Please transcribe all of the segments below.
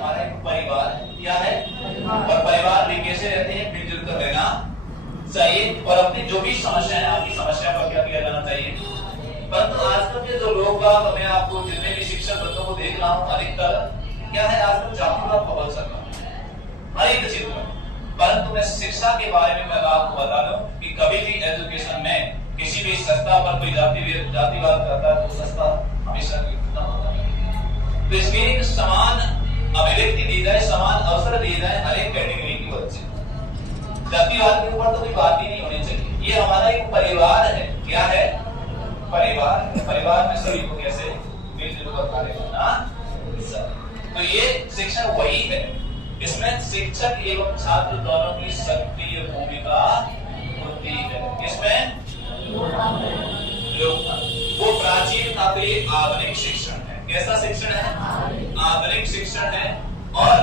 हमारा एक परिवार है। क्या है? और परिवार में कैसे रहते हैं? मिलजुल कर रहना चाहिए और अपनी जो भी समस्या है आपकी समस्या पर क्या किया जाना चाहिए। परंतु आजकल के जो लोग का मैं आपको जितने भी शिक्षक बच्चों को देख रहा हूँ अधिकतर क्या है आजकल जातिवाद बहुत चल रहा है हर एक क्षेत्र में। परंतु मैं शिक्षा के बारे में मैं आपको बता दूं कि कभी भी एजुकेशन में किसी भी संस्था पर कोई जातिवाद करता है तो संस्था हमेशा खत्म होता है। तो इसके लिए समान अभिव्यक्ति दी जाए, समान अवसर दिए जाए हर एक कैटेगरी की बच्चे। जातिवाद के ऊपर तो कोई बात ही नहीं होनी चाहिए। ये हमारा एक परिवार है। क्या है? परिवार। परिवार में सभी को कैसे मिलजुल कर कार्य करना। तो ये शिक्षा वही है, इसमें शिक्षक एवं छात्र दोनों की सक्रिय भूमिका होती है। इसमें वो प्राचीन काफी आधुनिक शिक्षण है। कैसा शिक्षण है? आधुनिक शिक्षण है और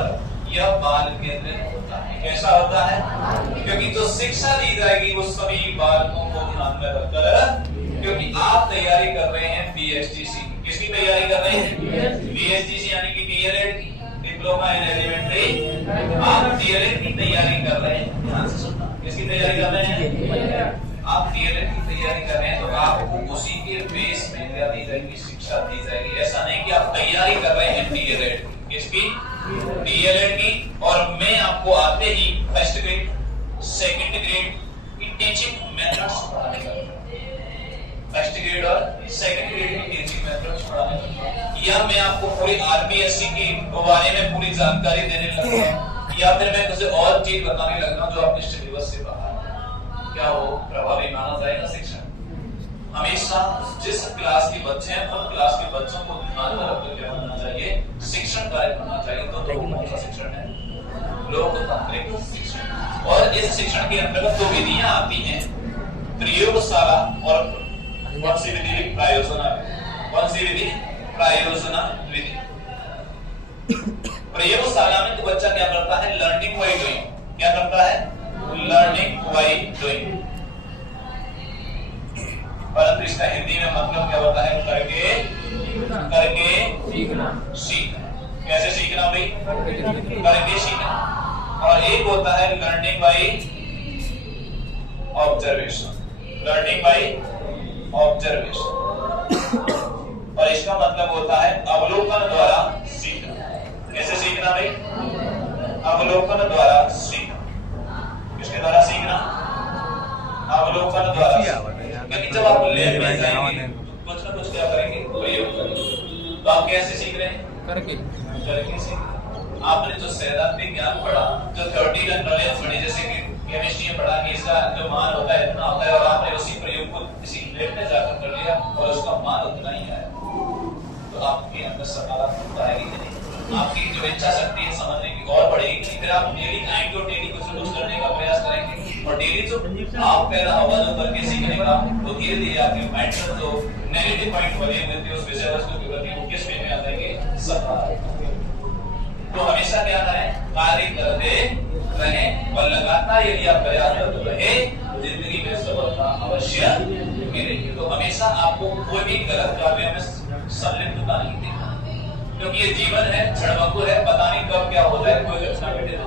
यह बाल केंद्रित होता है। कैसा होता है? क्योंकि जो शिक्षा दी जाएगी वो सभी बालकों को ध्यान में रखकर, क्योंकि आप तैयारी कर रहे हैं बीएसटीसी। किसकी तैयारी कर रहे हैं? बीएसटीसी यानी कि डीएलएड, डिप्लोमा इन एलिमेंट्री। आप डीएलएड की तैयारी कर रहे हैं, ध्यान से सुनना। किसकी तैयारी कर रहे हैं? आप डीएलएड की तैयारी कर रहे हैं तो आपको उसी के बेस में क्या दी जाएगी? शिक्षा दी जाएगी। ऐसा नहीं कि आप तैयारी कर रहे हैं डीएलएड की। किसकी? डीएलएड की। और मैं आपको आते ही फर्स्ट ग्रेड, सेकंड ग्रेड की टीचिंग मेथड्स पढ़ाने का, फर्स्ट ग्रेड और सेकंड ग्रेड की टीचिंग मेथड्स पढ़ाने का, या मैं आपको पूरी आरबीएससी के बारे में पूरी जानकारी देने लगा हूं, या फिर मैं कुछ और चीज बताने लग रहा हूं जो आपके सिलेबस से बाहर है। क्या वो प्रभावी माना जाएगा? शिक्षण हमेशा जिस क्लास के बच्चे हैं उन क्लास के बच्चों को ध्यान में रखकर क्या करना चाहिए? शिक्षण कार्य करना चाहिए। तो कौन सा शिक्षण है? लोकतांत्रिक शिक्षण। और इस शिक्षण के अंतर्गत दो विधियां आती हैं, प्रयोगशाला और कौन सी विधि? प्रायोजना। कौन सी विधि? प्रायोजना विधि। प्रयोगशाला में तो बच्चा क्या करता है? Learning by doing. क्या करता है? Learning by doing. परंतु इसका हिंदी में मतलब क्या होता है? करके सीखना। कैसे सीखना भाई? करके सीखना। और एक होता है learning by observation. Learning by observation. और इसका मतलब होता है अवलोकन द्वारा सीखना। कैसे सीखना भाई? अवलोकन द्वारा सीखना। किसके द्वारा सीखना? अवलोकन द्वारा। क्योंकि जब आप लैब में जाएंगे कुछ ना कुछ क्या करेंगे? प्रयोग करेंगे। तो आप कैसे सीख रहे हैं? करके सीख। आपने जो सैद्धांतिक ज्ञान पढ़ा, जो थ्योरेटिकल नॉलेज पढ़ी, जैसे कि केमिस्ट्री में पढ़ा कि इसका जो मान होता है इतना होता है, और आपने उसी प्रयोग को किसी लैब में जाकर कर लिया और उसका मान उतना ही आया, तो आपके अंदर सकारात्मकता आएगी कि नहीं? आपकी जो इच्छा शक्ति है समझने की और बढ़ेगी नहीं। फिर आप डेली आएंगे और डेली कुछ न कुछ करने का प्रयास करेंगे, और डेली जो आप पैदा होगा जो करके सीखने का, वो धीरे धीरे आपके माइंड में जो नेगेटिव पॉइंट बने हुए थे उस विषय वस्तु के प्रति वो किस वे में आ जाएंगे? सकारात्मक। तो हमेशा क्या करें? कार्य करते रहें और लगातार यदि आप प्रयासरत रहे जिंदगी में सफलता अवश्य मिलेगी। तो हमेशा आपको कोई भी गलत कार्य में संलिप्तता नहीं देना, क्योंकि ये जीवन है, क्षणभंगुर है, पता नहीं कब क्या हो जाए, कोई घटना घटे तो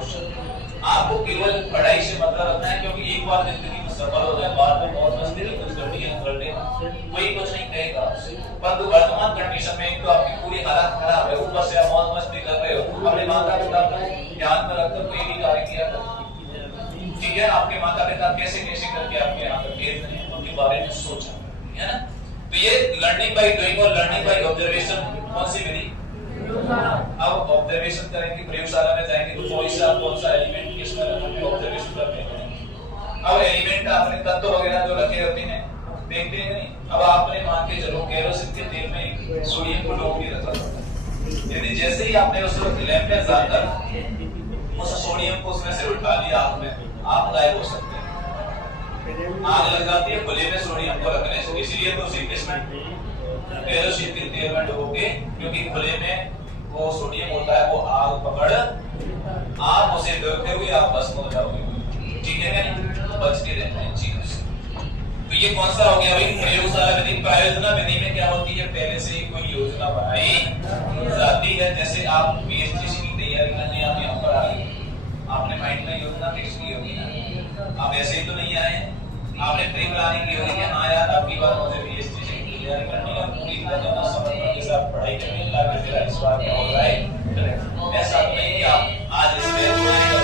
आपको केवल पढ़ाई से मतलब रखना है, क्योंकि एक बार जिंदगी में सफल हो जाए बाद में बहुत मस्ती है, कुछ गलतियां कर लेना, कोई कुछ नहीं कहेगा आपसे। परंतु वर्तमान कंडीशन में एक तो आपकी पूरी हालत खराब है, ऊपर से आप मौज मस्ती कर रहे हो, अपने माता पिता को ध्यान में रखकर कोई भी कार्य किया करो। ठीक है, आपके माता पिता कैसे कैसे करके आपके यहाँ पर भेज रहे हैं उनके बारे में सोचा है ना। तो ये लर्निंग बाय डूइंग और लर्निंग बाय ऑब्जर्वेशन कौन सी विधि? अब ऑब्जर्वेशन करेंगे, प्रयोगशाला में जाएंगे तो कौन सा एलिमेंट किसमें रखेंगे, ऑब्जर्वेशन करते हैं। अब एलिमेंट आपने तत्व वगैरह जो रखे होते हैं देखते हैं नहीं। अब आपने मान के चलो केरोसिन के तेल में सोडियम को डुबो के रखा, यदि जैसे ही आपने उस लैंप में जाकर उस सोडियम को उसमें से उठा लिया आपने, आप गायब हो सकते हैं। आग लग जाती है खुले में सोडियम को रखने से, इसलिए तो उसी किस्म केरोसिन के तेल में डुबो के, क्योंकि खुले में वो सोडियम होता है वो आग पकड़, आप उसे देखते हुए आप भस्म हो जाओगे। ठीक है ना, बच के रहना है चीजों से। तो ये कौन सा हो गया भाई? प्रयोगशाला विधि। प्रायोजना विधि में क्या होती है? पहले से ही कोई योजना बनाई जाती है। जैसे आप पीएचडी की तैयारी करनी आप यहाँ पर आ गए, आपने माइंड में योजना फिक्स की होगी ना, आप ऐसे ही तो नहीं आए, आपने प्री प्लानिंग की होगी कि हाँ यार अगली बार मुझे पीएचडी से तैयारी करनी है, पूरी तरह से समझने के साथ पढ़ाई करनी है ताकि मेरा इस बार में हो जाए। ऐसा नहीं कि आप आज इस पे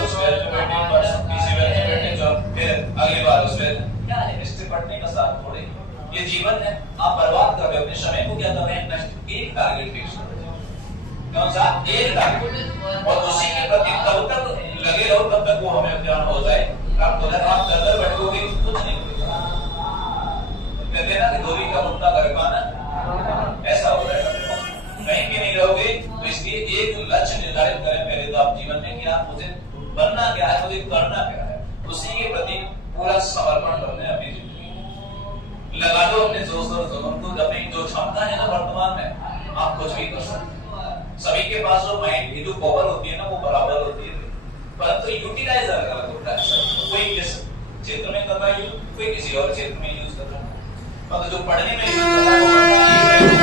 उस पे बैठे परसों किसी पे बैठे जो फिर अगली बार उस पे क्या है, इससे पढ़ने का साथ थोड़े, ये जीवन है, आप बर्बाद कर रहे हो अपने समय को। क्या कर रहे हैं, नेक्स्ट एक टारगेट फिक्स करो, कौन सा एक टारगेट, और उसी के प्रति तब तक लगे रहो तब तक वो हमें ज्ञान हो जाए। आप दर बैठोगे कुछ नहीं होगा, कहते हैं ना कि दूरी का मुद्दा कर पाना, ऐसा हो रहा है। कहीं भी नहीं रहोगे तो इसलिए एक लक्ष्य निर्धारित करें पहले तो आप जीवन में, क्या मुझे बनना क्या है, मुझे करना क्या है, उसी के प्रति पूरा समर्पण करना है अपनी जिंदगी। लगा दो अपने जोश और जुनून को, अपनी जो क्षमता है ना वर्तमान में आप कुछ भी कर सकते हैं। सभी के पास जो माइंड की जो पावर होती है ना वो बराबर होती है, परंतु यूटिलाइज अलग अलग होता है। कोई किस क्षेत्र में कर रहा है, कोई किसी और क्षेत्र में यूज कर रहा है। मतलब जो पढ़ने में यूज कर रहा है